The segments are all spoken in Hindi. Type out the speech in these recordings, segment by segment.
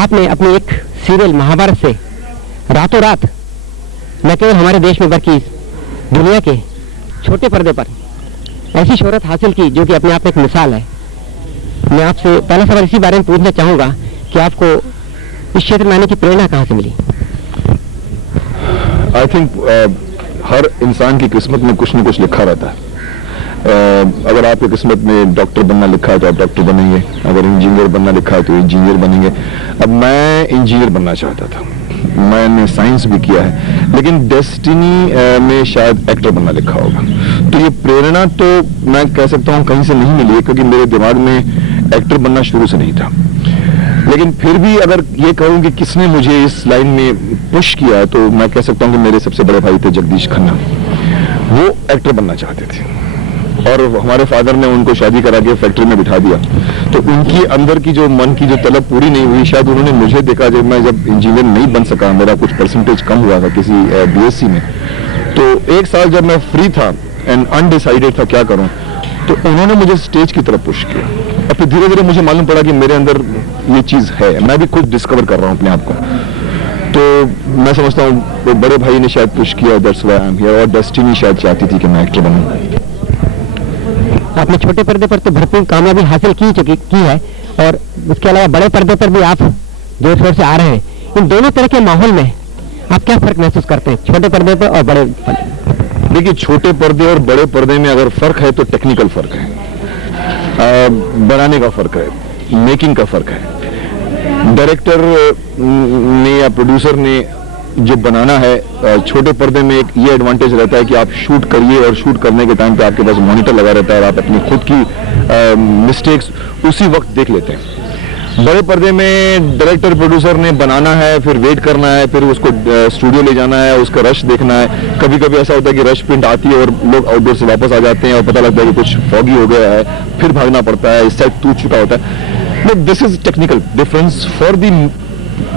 आपने अपनी एक सीरियल महाभारत से रातों रात न केवल हमारे देश में बल्कि दुनिया के छोटे पर्दे पर ऐसी शोहरत हासिल की जो कि अपने आप में एक मिसाल है। मैं आपसे पहला सवाल इसी बारे में पूछना चाहूंगा कि आपको इस क्षेत्र में आने की प्रेरणा कहाँ से मिली? आई थिंक हर इंसान की किस्मत में कुछ न कुछ लिखा रहता है। अगर आपकी किस्मत में डॉक्टर बनना लिखा है तो आप डॉक्टर बनेंगे, अगर इंजीनियर बनना लिखा है तो इंजीनियर बनेंगे। अब मैं इंजीनियर बनना चाहता था, मैंने साइंस भी किया है, लेकिन डेस्टिनी में शायद एक्टर बनना लिखा होगा। तो ये प्रेरणा तो मैं कह सकता हूँ कहीं से नहीं मिली है, क्योंकि मेरे दिमाग में एक्टर बनना शुरू से नहीं था। लेकिन फिर भी अगर ये कहूँ कि किसने मुझे इस लाइन में पुश किया, तो मैं कह सकता हूँ कि मेरे सबसे बड़े भाई थे जगदीश खन्ना। वो एक्टर बनना चाहते थे और हमारे फादर ने उनको शादी करा के फैक्ट्री में बिठा दिया। तो उनकी अंदर की जो मन की जो तलब पूरी नहीं हुई, शायद उन्होंने मुझे देखा जब मैं इंजीनियर नहीं बन सका, मेरा कुछ परसेंटेज कम हुआ था किसी बीएससी में। तो एक साल जब मैं फ्री था एंड अनडिसाइडेड था क्या करूं, तो उन्होंने मुझे स्टेज की तरफ पुश किया। और फिर धीरे धीरे मुझे मालूम पड़ा कि मेरे अंदर ये चीज है, मैं भी खुद डिस्कवर कर रहा हूं अपने आप को। तो मैं समझता हूँ बड़े भाई ने शायद पुश किया, that's why I am here. और डेस्टिनी शायद चाहती थी कि मैं एक्टर बनूं। आपने छोटे पर्दे पर तो भरपूर कामयाबी हासिल की है, और उसके अलावा बड़े पर्दे पर भी आप जोर शोर से आ रहे हैं। इन दोनों तरह के माहौल में आप क्या फर्क महसूस करते हैं, छोटे पर्दे पर और बड़े पर्दे? देखिए, छोटे पर्दे और बड़े पर्दे में अगर फर्क है तो टेक्निकल फर्क है, बनाने का फर्क है, मेकिंग का फर्क है। डायरेक्टर ने या प्रोड्यूसर ने जो बनाना है, छोटे पर्दे में एक ये एडवांटेज रहता है कि आप शूट करिए और शूट करने के टाइम पे आपके पास मॉनिटर लगा रहता है और आप अपनी खुद की मिस्टेक्स उसी वक्त देख लेते हैं। बड़े पर्दे में डायरेक्टर प्रोड्यूसर ने बनाना है, फिर वेट करना है, फिर उसको स्टूडियो ले जाना है, उसका रश देखना है। कभी कभी ऐसा होता है कि रश प्रिंट आती है और लोग आउटडोर से वापस आ जाते हैं और पता लगता है कि कुछ फॉगी हो गया है, फिर भागना पड़ता है, सेट टूट चुका होता है। But this is technical difference for the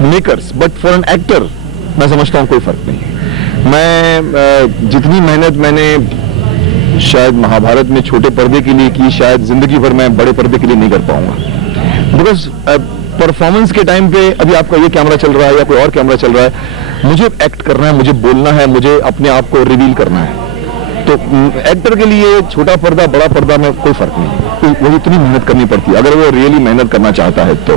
makers, but for an actor मैं समझता हूँ कोई फर्क नहीं। मैं जितनी मेहनत मैंने शायद महाभारत में छोटे पर्दे के लिए की, शायद जिंदगी भर मैं बड़े पर्दे के लिए नहीं कर पाऊंगा। बिकॉज परफॉर्मेंस के टाइम पे अभी आपका ये कैमरा चल रहा है या कोई और कैमरा चल रहा है, मुझे एक्ट करना है, मुझे बोलना है, मुझे अपने आप को रिवील करना है। तो एक्टर के लिए छोटा पर्दा बड़ा पर्दा में कोई फर्क नहीं, वो इतनी मेहनत करनी पड़ती है अगर वो रियली मेहनत करना चाहता है तो।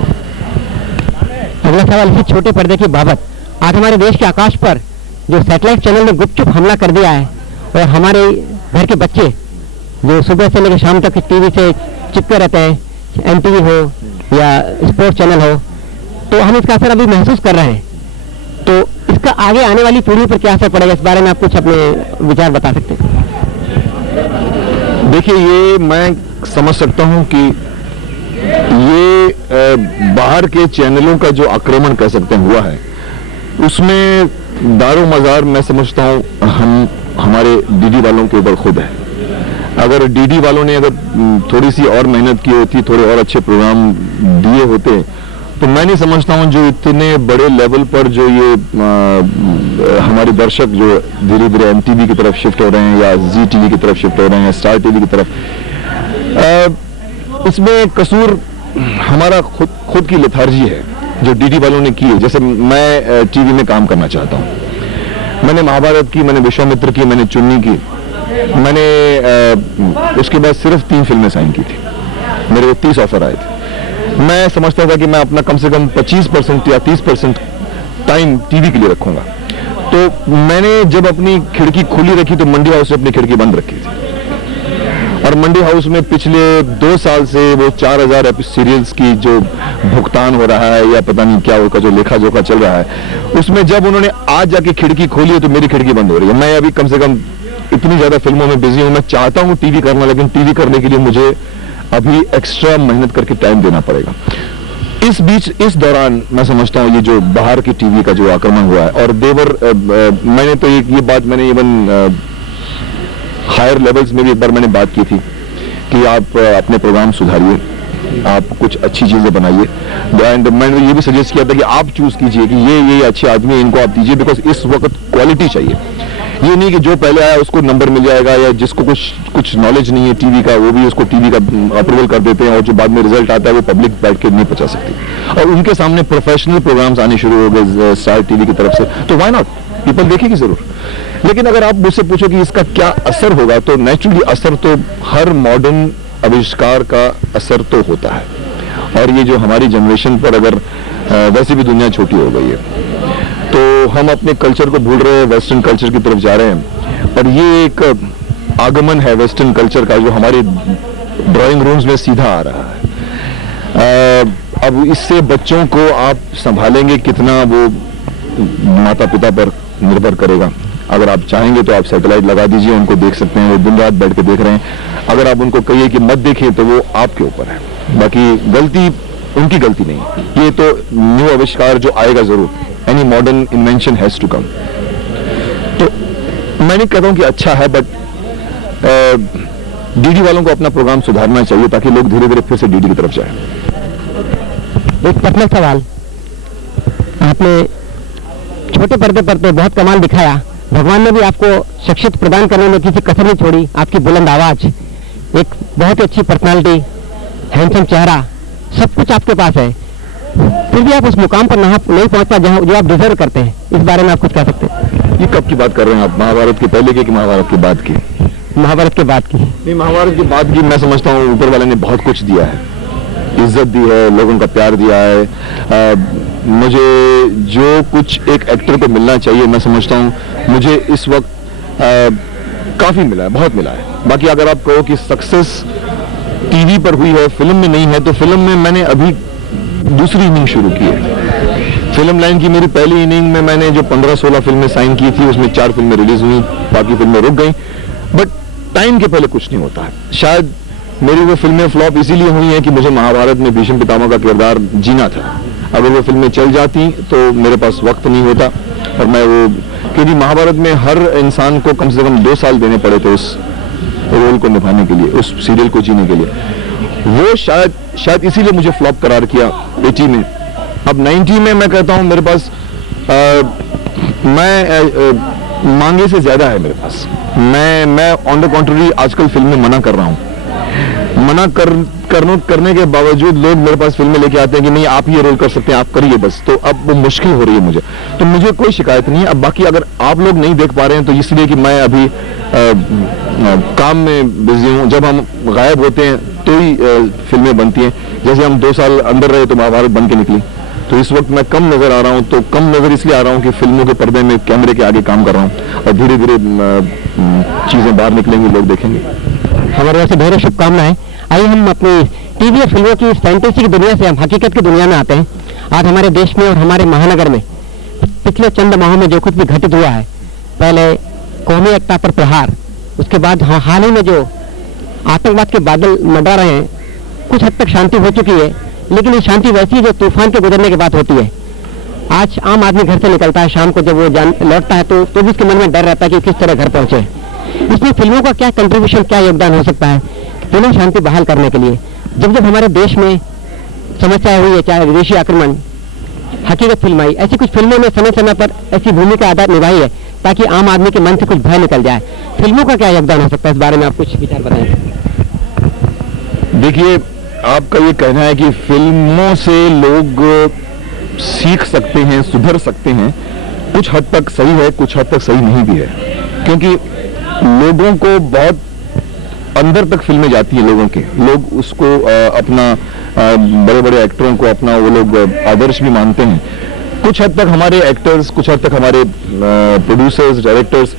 अगला सवाल इसी छोटे पर्दे की बाबत। आज हमारे देश के आकाश पर जो सैटेलाइट चैनल ने गुपचुप हमला कर दिया है, और हमारे घर के बच्चे जो सुबह से लेकर शाम तक टीवी से चिपके रहते हैं, एमटीवी हो या स्पोर्ट्स चैनल हो, तो हम इसका असर अभी महसूस कर रहे हैं। तो इसका आगे आने वाली पीढ़ी पर क्या असर पड़ेगा, इस बारे में आप कुछ अपने विचार बता सकते हैं? देखिए, ये मैं समझ सकता हूं कि ये बाहर के चैनलों का जो आक्रमण कह सकते हैं हुआ है, उसमें दारो मजार मैं समझता हूं हम हमारे डीडी वालों के ऊपर खुद है। अगर डीडी वालों ने अगर थोड़ी सी और मेहनत की होती, थोड़े और अच्छे प्रोग्राम दिए होते, तो मैं नहीं समझता हूं जो इतने बड़े लेवल पर जो ये हमारे दर्शक जो धीरे धीरे एमटीवी की तरफ शिफ्ट हो रहे हैं या जी टीवी की तरफ शिफ्ट हो रहे हैं, स्टार टीवी की तरफ, इसमें कसूर हमारा खुद की लेथार्जी है जो डीडी वालों ने की है। जैसे मैं टीवी में काम करना चाहता हूँ, मैंने महाभारत की, मैंने विश्वामित्र की, मैंने चुन्नी की, मैंने उसके बाद सिर्फ 3 फिल्में साइन की थी, मेरे को 30 ऑफर आए थे। मैं समझता था कि मैं अपना कम से कम 25% या 30% टाइम टीवी के लिए रखूंगा। तो मैंने जब अपनी खिड़की खुली रखी तो मंडी हाउस ने अपनी खिड़की बंद रखी थी, और मंडी हाउस में पिछले 2 साल से वो 4000 सीरियल्स की जो भुगतान हो रहा है या पता नहीं क्या उनका जो लेखा जोखा चल रहा है, उसमें जब उन्होंने आज जाके खिड़की खोली है तो मेरी खिड़की बंद हो रही है। मैं अभी कम से कम इतनी ज्यादा फिल्मों में बिजी हूं, मैं चाहता हूं टीवी करना, लेकिन टीवी करने के लिए मुझे अभी एक्स्ट्रा मेहनत करके टाइम देना पड़ेगा। इस बीच, इस दौरान मैं समझता हूं ये जो बाहर की टीवी का जो आक्रमण हुआ है, और देवर मैंने तो ये बात मैंने इवन हायर लेवल्स में भी एक बार मैंने बात की थी कि आप अपने प्रोग्राम सुधारिए, आप कुछ अच्छी चीजें बनाइए। एंड मैंने ये भी सजेस्ट किया था कि आप चूज कीजिए कि ये अच्छे आदमी है, इनको आप दीजिए, बिकॉज इस वक्त क्वालिटी चाहिए। ये नहीं कि जो पहले आया उसको नंबर मिल जाएगा, या जिसको कुछ नॉलेज नहीं है टीवी का वो भी उसको टीवी का अप्रूवल कर देते हैं, और जो बाद में रिजल्ट आता है वो पब्लिक बैठ के नहीं पचा सकती। और उनके सामने प्रोफेशनल प्रोग्राम्स आने शुरू हो गए स्टार टीवी की तरफ से, तो व्हाई नॉट, पीपल देखेगी जरूर। लेकिन अगर आप मुझसे पूछो कि इसका क्या असर होगा, तो नेचुरली असर तो हर मॉडर्न आविष्कार का असर तो होता है। और ये जो हमारी जनरेशन पर, अगर वैसे भी दुनिया छोटी हो गई है, तो हम अपने कल्चर को भूल रहे हैं, वेस्टर्न कल्चर की तरफ जा रहे हैं। और ये एक आगमन है वेस्टर्न कल्चर का जो हमारे ड्राइंग रूम्स में सीधा आ रहा है। अब इससे बच्चों को आप संभालेंगे कितना, वो माता पिता पर निर्भर करेगा। अगर आप चाहेंगे तो आप सैटेलाइट लगा दीजिए, उनको देख सकते हैं, वो दिन रात बैठ के देख रहे हैं। अगर आप उनको कहिए कि मत देखें, तो वो आपके ऊपर है, बाकी गलती उनकी गलती नहीं। ये तो न्यू आविष्कार जो आएगा जरूर, any modern invention has to come. तो मैं नहीं कहता हूं कि अच्छा है, बट डीडी वालों को अपना प्रोग्राम सुधारना चाहिए ताकि लोग धीरे धीरे फिर से डीडी की तरफ जाएं। एक पर्सनल सवाल, आपने छोटे पर्दे पर तो बहुत कमाल दिखाया, भगवान ने भी आपको शख्सियत प्रदान करने में किसी कसर नहीं छोड़ी। आपकी बुलंद आवाज, एक बहुत ही अच्छी पर्सनालिटी, हैंडसम चेहरा, सब कुछ आपके पास है, फिर भी आप उस मुकाम पर नहीं पहुंच पाए जहां जो आप डिजर्व करते हैं। इस बारे में आप कुछ कह सकते हैं? ये कब की बात कर रहे हैं आप, महाभारत के पहले की कि महाभारत के बाद की? महाभारत के बाद की। नहीं, महाभारत के बाद की मैं समझता हूँ ऊपर वाले ने बहुत कुछ दिया है, इज्जत दी है, लोगों का प्यार दिया है। मुझे जो कुछ एक एक्टर को मिलना चाहिए, मैं समझता हूँ मुझे इस वक्त काफी मिला है, बहुत मिला है। बाकी अगर आप कहो कि सक्सेस टीवी पर हुई है, फिल्म में नहीं है, तो फिल्म में मैंने अभी दूसरी इनिंग शुरू की है। फिल्म लाइन की मेरी पहली इनिंग में मैंने जो 15-16 फिल्में साइन की थी, उसमें 4 फिल्में रिलीज हुई, बाकी फिल्में रुक गई। बट टाइम के पहले कुछ नहीं होता है। शायद मेरी वो फिल्में फ्लॉप इसीलिए हुई हैं कि मुझे महाभारत में भीष्म पितामह का किरदार जीना था। अगर वो फिल्में चल जाती तो मेरे पास वक्त नहीं होता, और मैं वो, क्योंकि महाभारत में हर इंसान को कम से कम 2 साल देने पड़े थे उस रोल को निभाने के लिए, उस सीरियल को जीने के लिए। वो शायद इसीलिए मुझे फ्लॉप करार किया 80 में। अब 90 में मैं कहता हूं मेरे पास मांगे से ज्यादा है मेरे पास। मैं ऑन द कॉन्ट्ररी आजकल फिल्में मना कर रहा हूं। मना करने के बावजूद लोग मेरे पास फिल्में लेके आते हैं कि नहीं आप ये रोल कर सकते हैं, आप करिए बस। तो अब वो मुश्किल हो रही है मुझे, तो मुझे कोई शिकायत नहीं है। अब बाकी अगर आप लोग नहीं देख पा रहे हैं तो इसलिए कि मैं अभी काम में बिजी हूं। जब हम गायब होते हैं तो ही फिल्में बनती हैं। जैसे हम 2 साल अंदर रहे तो महाभारत बन के निकली, तो इस वक्त मैं कम नजर आ रहा हूं। तो कम नजर इसलिए आ रहा हूं कि फिल्मों के पर्दे में कैमरे के आगे काम कर रहा हूं, और धीरे धीरे चीजें बाहर निकलेंगी, लोग देखेंगे। हमारे वैसे ढेरों शुभकामनाएं। आइए हम अपनी टीवी और फिल्मों की फैंटेसी की दुनिया से हम हकीकत की दुनिया में आते हैं। आज हमारे देश में और हमारे महानगर में पिछले चंद माहों में जो कुछ भी घटित हुआ है, पहले कौमी एकता पर प्रहार, उसके बाद हाल ही में जो आतंकवाद के बादल मंडरा रहे हैं, कुछ हद तक शांति हो चुकी है, लेकिन ये शांति वैसी है जो तूफान के गुजरने के बाद होती है। आज आम आदमी घर से निकलता है, शाम को जब वो लौटता है तो भी उसके मन में डर रहता है कि किस तरह घर पहुंचे। इसमें फिल्मों का क्या कंट्रीब्यूशन, क्या योगदान हो सकता है पुनः शांति बहाल करने के लिए? जब हमारे देश में समस्याएं हुई है, चाहे विदेशी आक्रमण, हकीकत फिल्म आई, ऐसी कुछ फिल्मों में समय समय पर ऐसी भूमिका अदा निभाई है ताकि आम आदमी के मन से कुछ भय निकल जाए। फिल्मों का क्या योगदान हो सकता है, इस बारे में आप कुछ विचार बताएं। देखिए, आपका ये कहना है कि फिल्मों से लोग सीख सकते हैं, सुधर सकते हैं, कुछ हद तक सही है, कुछ हद तक सही नहीं भी है। क्योंकि लोगों को बहुत अंदर तक फिल्में जाती हैं, लोग उसको अपना बड़े बड़े एक्टरों को अपना वो लोग आदर्श भी मानते हैं। कुछ हद तक हमारे एक्टर्स, कुछ हद तक हमारे प्रोड्यूसर्स, डायरेक्टर्स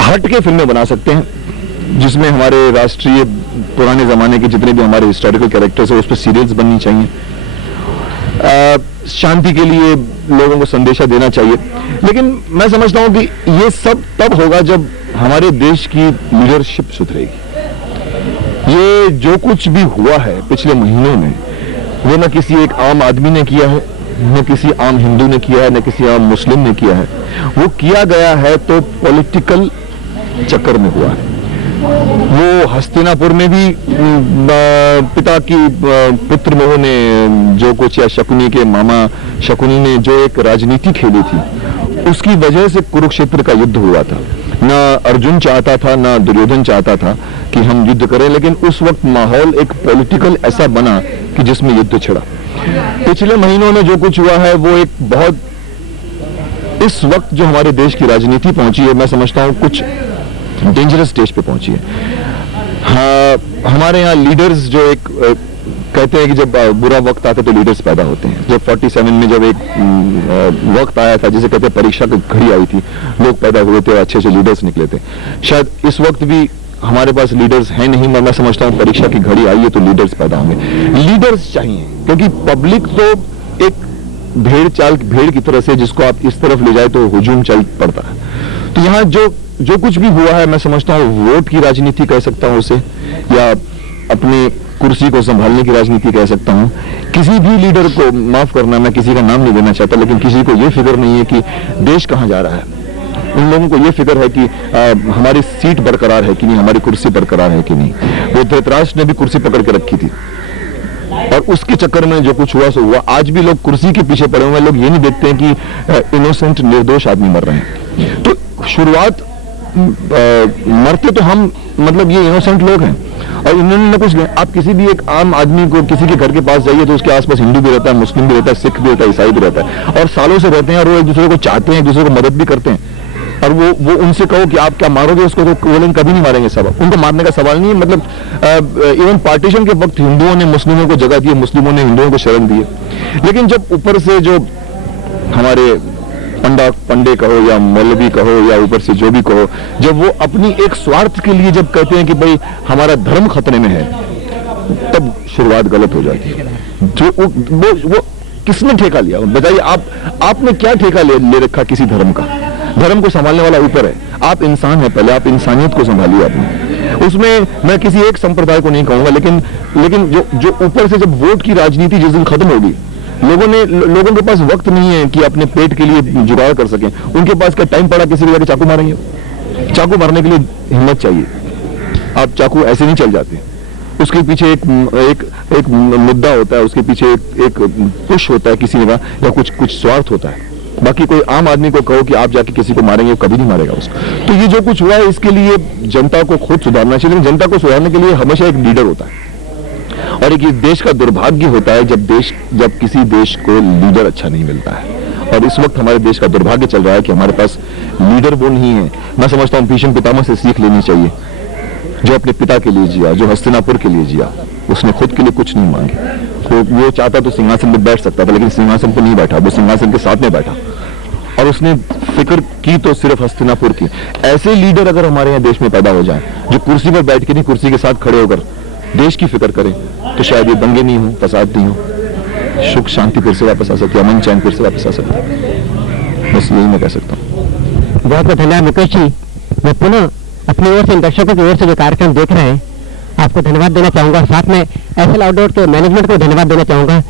हट के फिल्में बना सकते हैं, जिसमें हमारे राष्ट्रीय पुराने जमाने के जितने भी हमारे हिस्टोरिकल कैरेक्टर्स है उस पर सीरियल्स बननी चाहिए। शांति के लिए लोगों को संदेशा देना चाहिए। लेकिन मैं समझता हूं कि ये सब तब होगा जब हमारे देश की लीडरशिप सुधरेगी। ये जो कुछ भी हुआ है पिछले महीनों में, वो न किसी एक आम आदमी ने किया है, न किसी आम हिंदू ने किया है, न किसी आम मुस्लिम ने किया है। वो किया गया है तो पॉलिटिकल चक्कर में हुआ है। वो हस्तिनापुर में भी पिता की पुत्र मोह ने जो कुछ, या शकुनी के मामा शकुनी ने जो एक राजनीति खेली थी, उसकी वजह से कुरुक्षेत्र का युद्ध हुआ था। न अर्जुन चाहता था, न दुर्योधन चाहता था कि हम युद्ध करें, लेकिन उस वक्त माहौल एक पॉलिटिकल ऐसा बना कि जिसमें युद्ध छिड़ा। पिछले महीनों में जो कुछ हुआ है वो एक बहुत, इस वक्त जो हमारे देश की राजनीति पहुंची है, मैं समझता हूं कुछ डेंजरस स्टेज पे पहुंची है। हाँ, हमारे यहाँ लीडर्स जो एक कहते हैं कि जब बुरा वक्त आता है तो लीडर्स पैदा होते हैं। जब 47 में जब एक वक्त आया था जिसे कहते हैं परीक्षा की घड़ी आई थी, लोग पैदा हुए थे और अच्छे अच्छे लीडर्स निकले थे। शायद इस वक्त भी हमारे पास लीडर्स हैं नहीं, मैं समझता हूँ परीक्षा की घड़ी आई है तो लीडर्स पैदा होंगे। लीडर्स चाहिए क्योंकि पब्लिक तो एक भेड़ की तरह से जिसको आप इस तरफ ले जाए तो हुजूम चल पड़ता है। तो यहाँ जो कुछ भी हुआ है, मैं समझता हूँ वोट की राजनीति कह सकता हूँ उसे, या अपने कुर्सी को संभालने की राजनीति कह सकता हूँ। किसी भी लीडर को, माफ करना मैं किसी का नाम नहीं देना चाहता, लेकिन किसी को यह फिक्र नहीं है कि देश कहां जा रहा है। उन लोगों को यह फिक्र है कि हमारी सीट बरकरार है कि नहीं, हमारी कुर्सी बरकरार है कि नहीं। वो धृतराष्ट्र ने भी कुर्सी पकड़ के रखी थी और उसके चक्कर में जो कुछ हुआ सो हुआ। आज भी लोग कुर्सी के पीछे पड़े हुए हैं, लोग ये नहीं देखते हैं कि इनोसेंट निर्दोष आदमी मर रहे हैं। तो शुरुआत मरते तो हम, मतलब ये इनोसेंट लोग हैं और इन्होंने न कुछ नहीं। आप किसी भी एक आम आदमी को किसी के घर के पास जाइए तो उसके आसपास हिंदू भी रहता है, मुस्लिम भी रहता है, सिख भी रहता है, ईसाई भी रहता है और सालों से रहते हैं और वो एक दूसरे को चाहते हैं, एक दूसरे को मदद भी करते हैं। और वो उनसे कहो कि आप क्या मारोगे उसको, तो वो लोग कभी नहीं मारेंगे। सब उनको मारने का सवाल नहीं है। मतलब इवन पार्टीशन के वक्त हिंदुओं ने मुस्लिमों को जगह दी, मुस्लिमों ने हिंदुओं को शरण दी है। लेकिन जब ऊपर से जो हमारे पंडे कहो या मौलवी कहो या ऊपर से जो भी कहो, जब वो अपनी एक स्वार्थ के लिए जब कहते हैं कि भाई हमारा धर्म खतरे में है, तब शुरुआत गलत हो जाती है। जो वो किसने ठेका लिया बताइए? आपने क्या ठेका ले रखा किसी धर्म का? धर्म को संभालने वाला ऊपर है, आप इंसान है, पहले आप इंसानियत को संभालिए अपनी। उसमें मैं किसी एक संप्रदाय को नहीं कहूंगा, लेकिन जो ऊपर से जब वोट की राजनीति जिस दिन खत्म होगी, लोगों के पास वक्त नहीं है कि अपने पेट के लिए जुगाड़ कर सकें। उनके पास क्या टाइम पड़ा किसी को जाके चाकू मारेंगे? चाकू मारने के लिए हिम्मत चाहिए। आप चाकू ऐसे नहीं चल जाते, उसके पीछे एक मुद्दा होता है, उसके पीछे एक पुश होता है किसी का, या कुछ स्वार्थ होता है। बाकी कोई आम आदमी को कहो कि आप जाके किसी को मारेंगे, कभी नहीं मारेगा उसको। तो ये जो कुछ हुआ है इसके लिए जनता को खुद सुधारना चाहिए। लेकिन जनता को सुधारने के लिए हमेशा एक लीडर होता है और एक देश का दुर्भाग्य होता है जब किसी देश को लीडर अच्छा नहीं मिलता है। और इस वक्त हमारे देश का दुर्भाग्य चल रहा है कि हमारे पास लीडर वो नहीं है। मैं समझता हूं भीष्म पितामह से सीख लेनी चाहिए, जो अपने पिता के लिए जिया, जो हस्तिनापुर के लिए जिया, उसने खुद के लिए कुछ नहीं मांगे। वो चाहता तो सिंहासन पर बैठ सकता था, लेकिन सिंहासन पर नहीं बैठा, वो सिंहासन के साथ में बैठा और उसने फिक्र की तो सिर्फ हस्तिनापुर की। ऐसे लीडर अगर हमारे यहाँ देश में पैदा हो जाए, जो कुर्सी पर बैठ के नहीं, कुर्सी के साथ खड़े होकर देश की फिक्र करें, तो शायद ये दंगे नहीं हो, फसाद नहीं हो, सुख शांति फिर से वापस आ सकती है, अमन चैन फिर से वापस आ सकता है। बस यही मैं कह सकता हूँ। बहुत बहुत धन्यवाद मुकेश जी। मैं पुनः अपनी ओर से, इन दर्शकों की ओर से जो कार्यक्रम देख रहे हैं, आपको धन्यवाद देना चाहूंगा। साथ में एसएल आउटडोर के मैनेजमेंट को धन्यवाद देना चाहूंगा